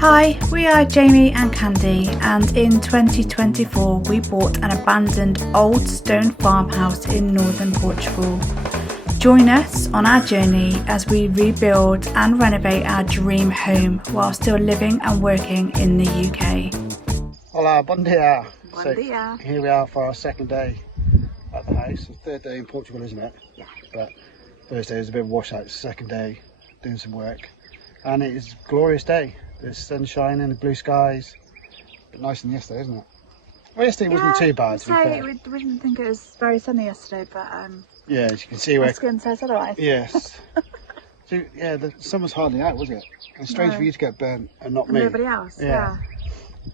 Hi, we are Jamie and Candy, and in 2024 we bought an abandoned old stone farmhouse in northern Portugal. Join us on our journey as we rebuild and renovate our dream home while still living and working in the UK. Hola, bon dia. Bon dia. Here we are for our second day at the house. The third day in Portugal, isn't it? Yeah. But first day was a bit of a washout. Second day doing some work, and it is a glorious day. There's sunshine and the blue skies. A bit nicer than yesterday, isn't it? Well, yesterday wasn't too bad. We didn't think it was very sunny yesterday, but yeah, as you can see, my skin says otherwise. Yes. So yeah, the sun was hardly out, was it? It's strange for you to get burnt and not me. Nobody else. Yeah.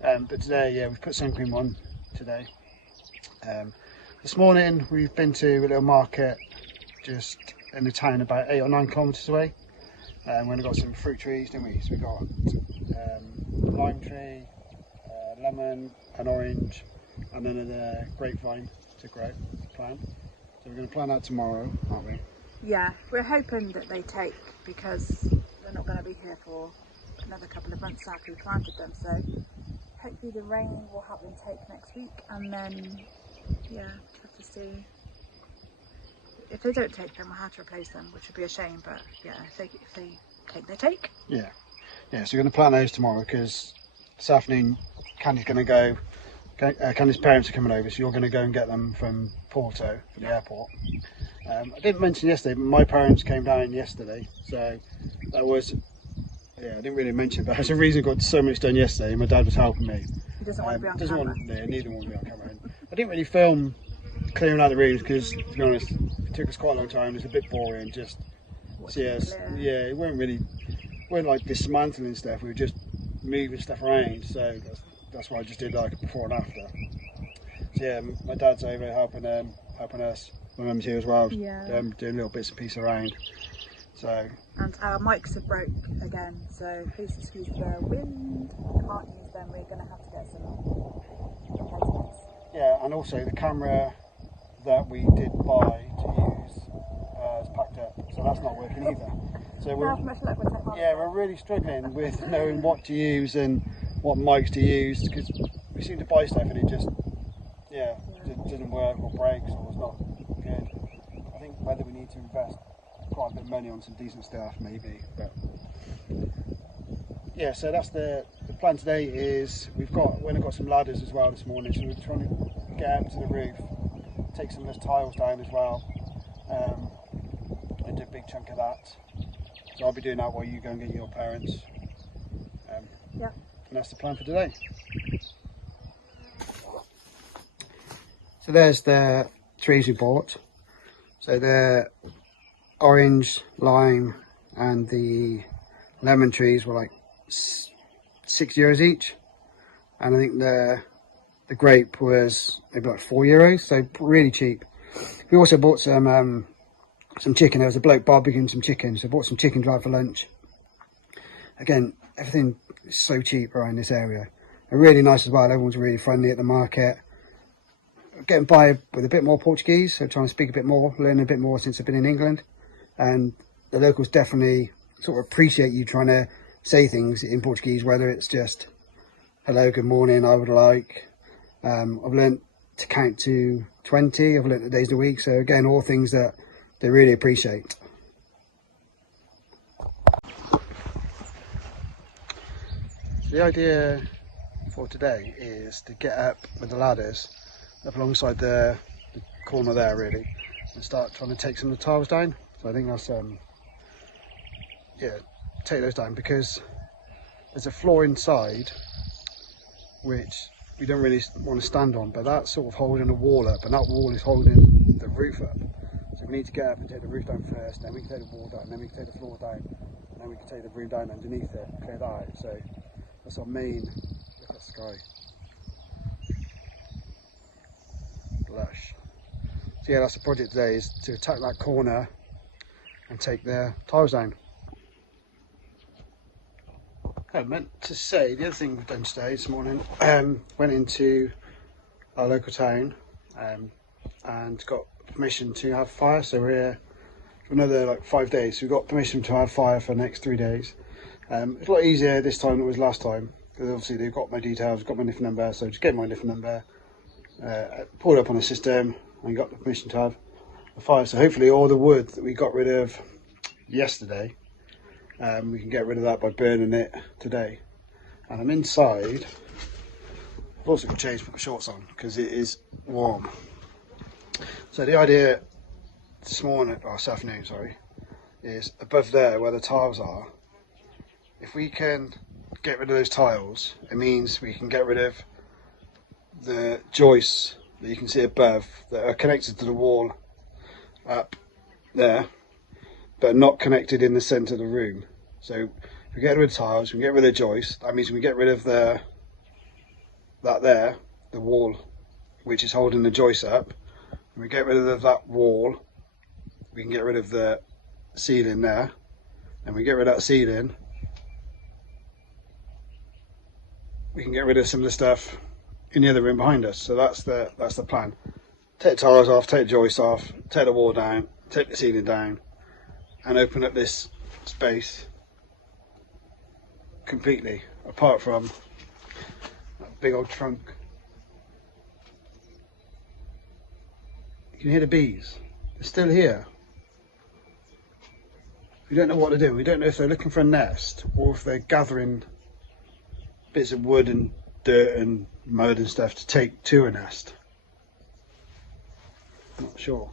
But today, yeah, we've put sun cream on today. This morning we've been to a little market just in the town about 8 or 9 kilometres away. We've got some fruit trees, didn't we? So we got lime tree, lemon, an orange, and then a grapevine to grow, plant. So we're going to plant that tomorrow, aren't we? Yeah, we're hoping that they take, because they're not going to be here for another couple of months after we planted them. So hopefully the rain will help them take next week, and then yeah, have to see. If they don't take them, we'll have to replace them, which would be a shame. But yeah, if they take, they take. Yeah. So we're going to plant those tomorrow because this afternoon Candy's going to go. Candy's parents are coming over, so you're going to go and get them from Porto, from the airport. I didn't mention yesterday, but my parents came down yesterday, so that was. Yeah, I didn't really mention, but there's a reason I got so much done yesterday. My dad was helping me. He doesn't want to be on camera. Neither want to be on camera. I didn't really film clearing out the rooms because, to be honest, it took us quite a long time. It was a bit boring. Just it weren't like dismantling stuff. We were just moving stuff around. So that's why I just did like a before and after. So yeah, my dad's over helping us. My mum's here as well. Yeah. Doing little bits and pieces around. So. And our mics are broke again, so please excuse the wind. Can't use them. We're going to have to get some replacements. Yeah, and also the camera that we did buy to use is packed up, so that's not working either. So we're really struggling with knowing what to use and what mics to use, because we seem to buy stuff and it just doesn't work or breaks or is not good. I think whether we need to invest quite a bit of money on some decent stuff maybe, but yeah, so that's the plan today. Is we've got some ladders as well this morning, so we're trying to get up to the roof, take some of those tiles down as well, and do a big chunk of that. So I'll be doing that while you go and get your parents. Yeah. And that's the plan for today. So there's the trees we bought. So the orange, lime, and the lemon trees were like €6 each, and I think the grape was maybe like €4, so really cheap. We also bought some chicken. There was a bloke barbecuing some chicken, so I bought some chicken dry for lunch. Again, everything is so cheap around this area, and really nice as well. Everyone's really friendly at the market. Getting by with a bit more Portuguese, so trying to speak a bit more, learn a bit more since I've been in England, and the locals definitely sort of appreciate you trying to say things in Portuguese, whether it's just hello, good morning, I would like. I've learnt to count to 20. I've learnt the days of the week. So again, all things that they really appreciate. The idea for today is to get up with the ladders up alongside the corner there really, and start trying to take some of the tiles down. So I think that's take those down, because there's a floor inside which we don't really want to stand on, but that's sort of holding a wall up, and that wall is holding the roof up. So we need to get up and take the roof down first, then we can take the wall down, then we can take the floor down, and then we can take the room down underneath it, clear that out. So that's our main. Look at the sky. Lush. So yeah, that's the project today, is to attack that corner and take the tiles down. I meant to say, the other thing we've done today, this morning, went into our local town and got permission to have fire. So we're here for another like 5 days. So we've got permission to have fire for the next 3 days. It's a lot easier this time than it was last time, because obviously they've got my details, got my NIF number, so just get my NIF number, pull it up on the system, and got the permission to have a fire. So hopefully all the wood that we got rid of yesterday, we can get rid of that by burning it today. And I'm inside. I've also got to change, put my shorts on because it is warm. So the idea this morning, or this afternoon, sorry, is above there where the tiles are. If we can get rid of those tiles, it means we can get rid of the joists that you can see above that are connected to the wall up there, but not connected in the centre of the room. So if we get rid of the tiles, we can get rid of the joists. That means we get rid of the wall which is holding the joists up. And we get rid of that wall, we can get rid of the ceiling there, and we get rid of that ceiling, we can get rid of some of the stuff in the other room behind us. So that's the plan. Take the tiles off, take the joists off, take the wall down, take the ceiling down, and open up this space completely, apart from that big old trunk. You can hear the bees. They're still here. We don't know what to do. We don't know if they're looking for a nest or if they're gathering bits of wood and dirt and mud and stuff to take to a nest. Not sure.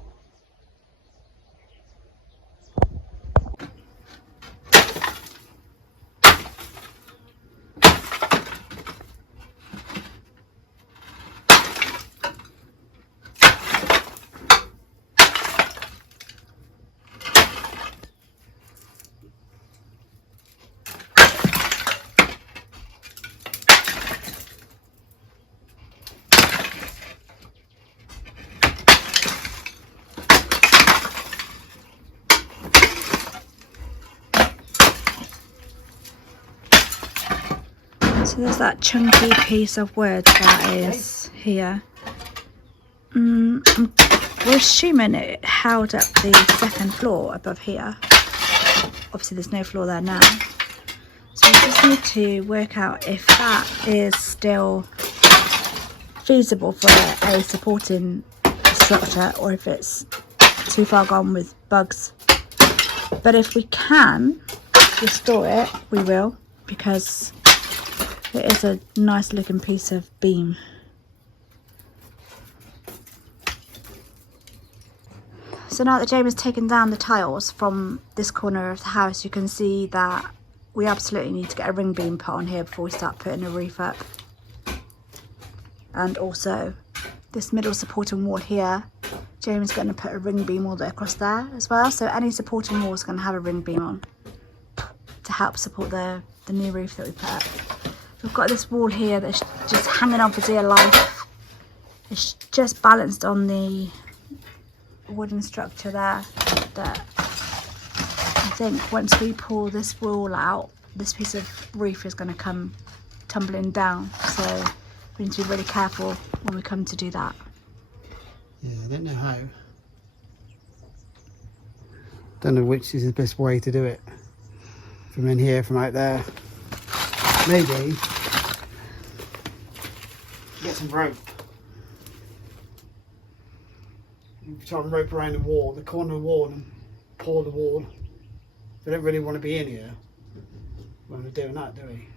So there's that chunky piece of wood that is here. We're assuming it held up the second floor above here. Obviously there's no floor there now. So we just need to work out if that is still feasible for a supporting structure or if it's too far gone with bugs. But if we can restore it, we will, because it is a nice looking piece of beam. So now that James has taken down the tiles from this corner of the house, you can see that we absolutely need to get a ring beam put on here before we start putting a roof up. And also this middle supporting wall here, James is going to put a ring beam all the way across there as well. So any supporting wall is going to have a ring beam on to help support the new roof that we put up. We've got this wall here that's just hanging on for dear life. It's just balanced on the wooden structure there. That I think once we pull this wall out, this piece of roof is going to come tumbling down. So we need to be really careful when we come to do that. Yeah, I don't know how. Don't know which is the best way to do it. From in here, from out there. Maybe get some rope. Try and rope around the wall, the corner of the wall, and pull the wall. We don't really want to be in here when we're doing that, do we?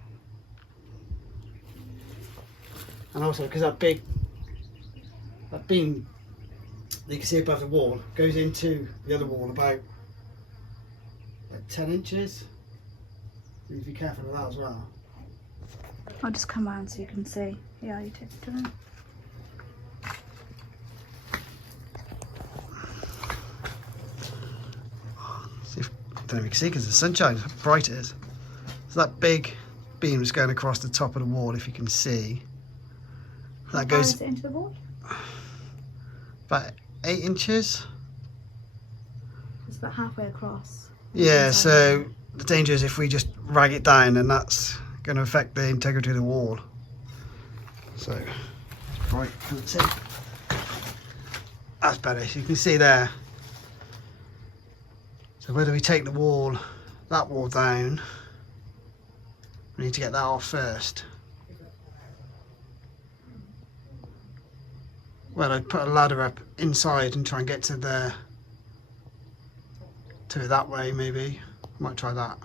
And also because that beam that you can see above the wall goes into the other wall about like 10 inches. You need to be careful of that as well. I'll just come around so you can see. Yeah, you take it down. See if, I don't know if you can see because the sunshine, how bright it is. So that big beam is going across the top of the wall, if you can see. That goes How far is it into the wall? about 8 inches. It's about halfway across. Yeah, so the danger is if we just rag it down, and that's going to affect the integrity of the wall. So, right, can't see. That's better. So you can see there. So whether we take the wall, that wall down, We need to get that off first. Well, I'd put a ladder up inside and try and get to it that way, maybe. Might try that.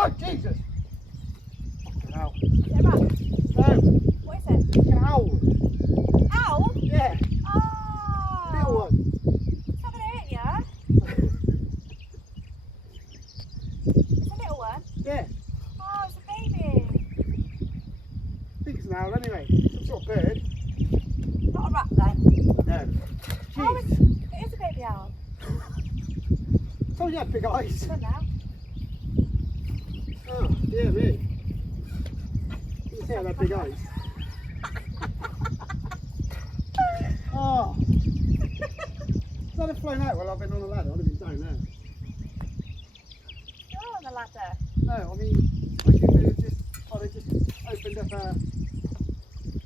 Oh, Jesus! Fucking hell. Is it a rat? No. What is it? Fucking owl. Owl? Yeah. Oh! Little one. It's not going to hit you. It's a little one? Yeah. Oh, it's a baby. I think it's an owl anyway. Some sort of bird. Not a rat then? No. Oh, Jeez. it is a baby owl. Told you I had big eyes. It's done now. Oh, dear me. You see how that big eyes? Oh. If I'd have flown out while I've been on the ladder, I'd have been down there. You're on the ladder. No, I mean, like if I'd have just opened up a...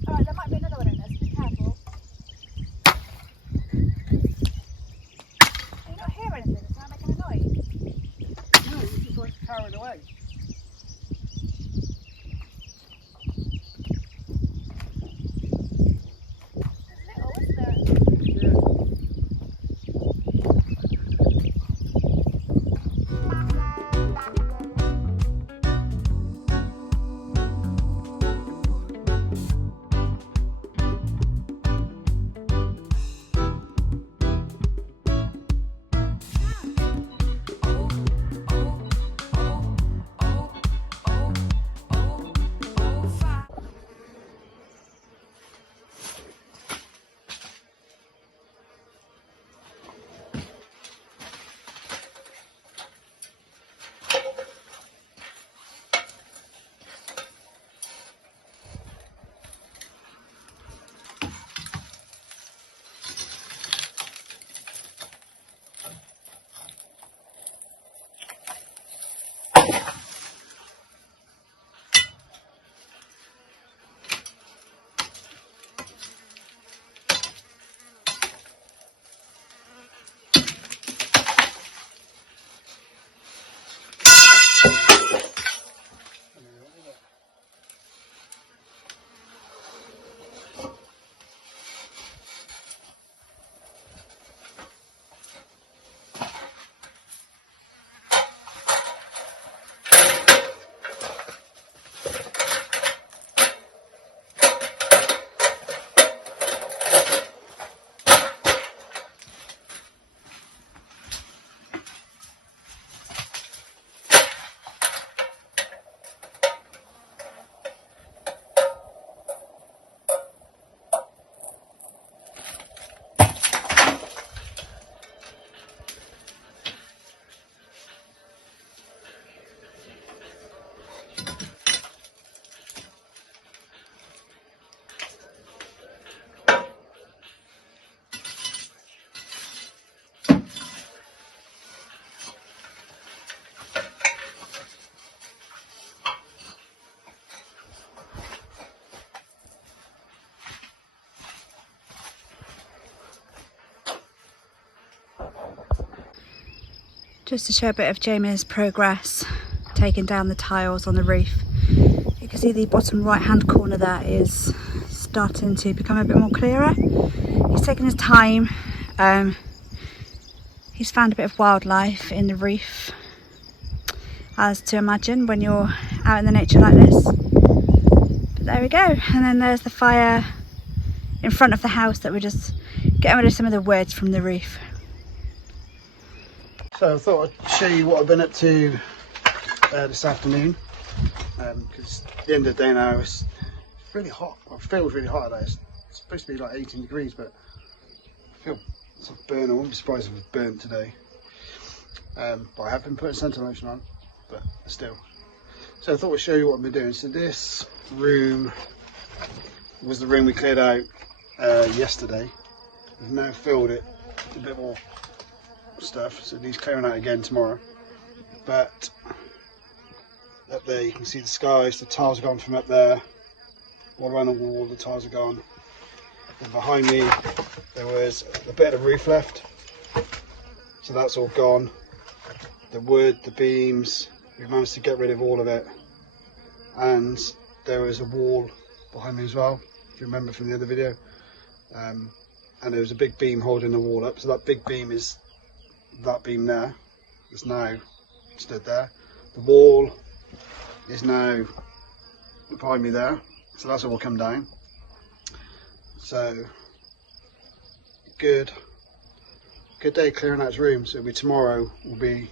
Alright, there might be another one in there, so be careful. Are you not hear anything? It's not making a noise. No, it's just like carrying away. Just to show a bit of Jamie's progress, taking down the tiles on the roof. You can see the bottom right hand corner there is starting to become a bit more clearer. He's taking his time. He's found a bit of wildlife in the reef, as to imagine when you're out in the nature like this. But there we go. And then there's the fire in front of the house that we're just getting rid of some of the wood from the roof. So I thought I'd show you what I've been up to this afternoon, because at the end of the day now it's really hot. Well, it feels really hot today. It's supposed to be like 18 degrees, but I feel it's a burn. I wouldn't be surprised if it was burnt today. But I have been putting centre lotion on, but still. So I thought I'd show you what I've been doing. So this room was the room we cleared out yesterday. We've now filled it with a bit more stuff, so it needs clearing out again tomorrow. But up there you can see the skies, the tiles are gone from up there, all around the wall the tiles are gone. And behind me there was a bit of roof left, so that's all gone. The wood, the beams, we managed to get rid of all of it. And there was a wall behind me as well, if you remember from the other video. And there was a big beam holding the wall up, so that big beam is that beam there. It's now stood there. The wall is now behind me there, so that's all come down. So good day clearing out his room. So it'll be tomorrow, we'll be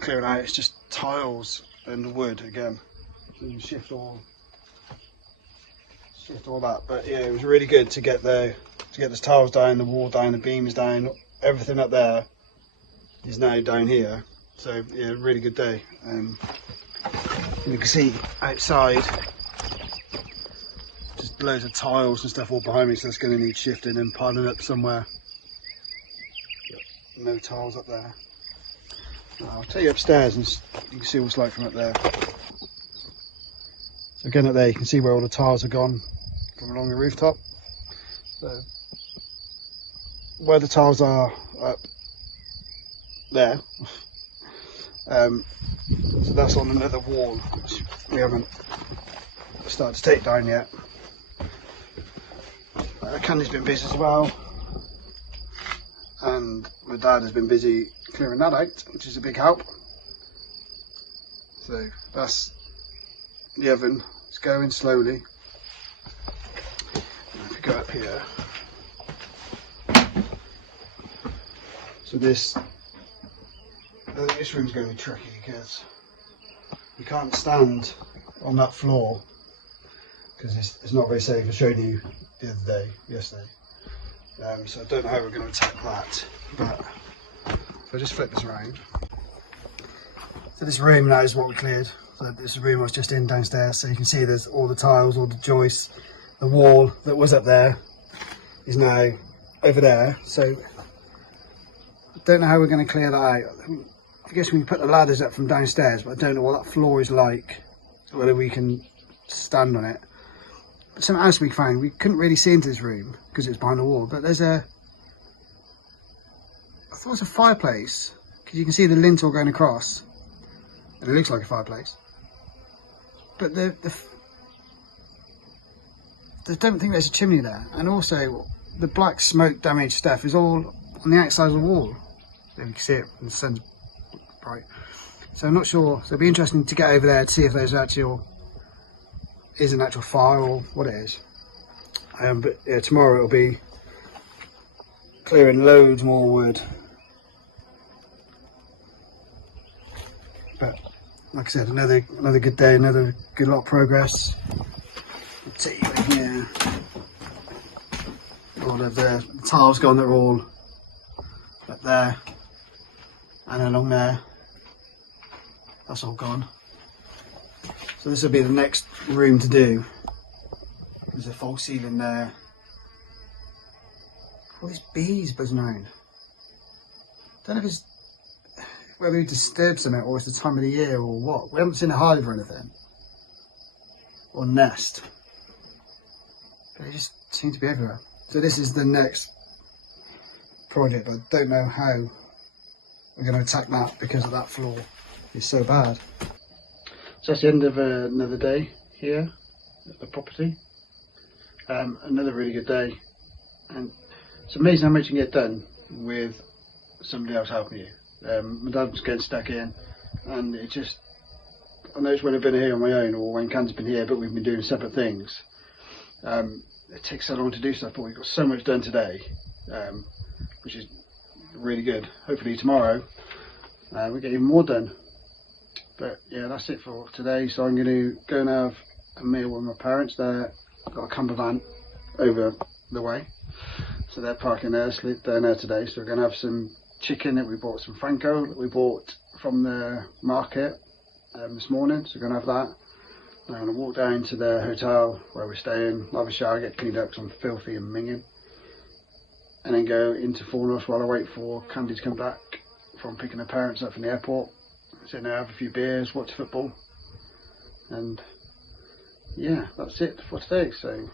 clearing out. It's just tiles and wood again, so you shift all that. But yeah, it was really good to get the tiles down, the wall down, the beams down, everything up there is now down here. So yeah, really good day. And you can see outside just loads of tiles and stuff all behind me, so that's going to need shifting and piling up somewhere. No tiles up there. I'll take you upstairs and you can see what it's like from up there. So again, up there you can see where all the tiles are gone from along the rooftop. So where the tiles are up there, so that's on another wall which we haven't started to take down yet. Candy's been busy as well, and my dad has been busy clearing that out, which is a big help. So that's the oven. It's going slowly. And if we go up here, so this room's going to be tricky because you can't stand on that floor because it's not very safe. I showed you the other day, yesterday. So I don't know how we're going to attack that, but if I just flip this around. So this room now is what we cleared. So this room I was just in downstairs, so you can see there's all the tiles, all the joists, the wall that was up there is now over there. So I don't know how we're going to clear that out. I guess we can put the ladders up from downstairs, but I don't know what that floor is like, whether we can stand on it. But something else we found, we couldn't really see into this room because it's behind the wall, but there's I thought it's a fireplace, because you can see the lintel going across and it looks like a fireplace, but I don't think there's a chimney there. And also the black smoke damaged stuff is all on the outside of the wall. You can see it when the sun's bright. So I'm not sure, so it'd be interesting to get over there to see if there's is an actual fire or what it is. But yeah, tomorrow it'll be clearing loads more wood. But like I said, another good day, another good lot of progress. I'll take you in here. All of the tiles gone, they're all up there and along there. That's all gone. So this will be the next room to do. There's a false ceiling there. All these bees buzzing around. Don't know if it's whether we disturb something or it's the time of the year or what. We haven't seen a hive or anything. Or nest. But they just seem to be everywhere. So this is the next project, but I don't know how we're going to attack that because of that floor is so bad. So that's the end of another day here at the property. Another really good day, and it's amazing how much you can get done with somebody else helping you. My dad was getting stuck in, and it just, I know it's when I've been here on my own or when Can's been here, but we've been doing separate things. It takes so long to do stuff, but we've got so much done today, which is really good. Hopefully tomorrow we get even more done. But yeah, that's it for today. So I'm going to go and have a meal with my parents. They've got a camper van over the way, so they're parking there, down there today. So we're going to have some chicken that we bought, some Franco that we bought from the market this morning. So we're going to have that. I'm going to walk down to the hotel where we're staying, have a shower, get cleaned up because I'm filthy and minging, and then go into Farmhouse while I wait for Candy to come back from picking her parents up from the airport. So now have a few beers, watch football, and yeah, that's it for today. So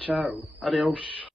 ciao, adios.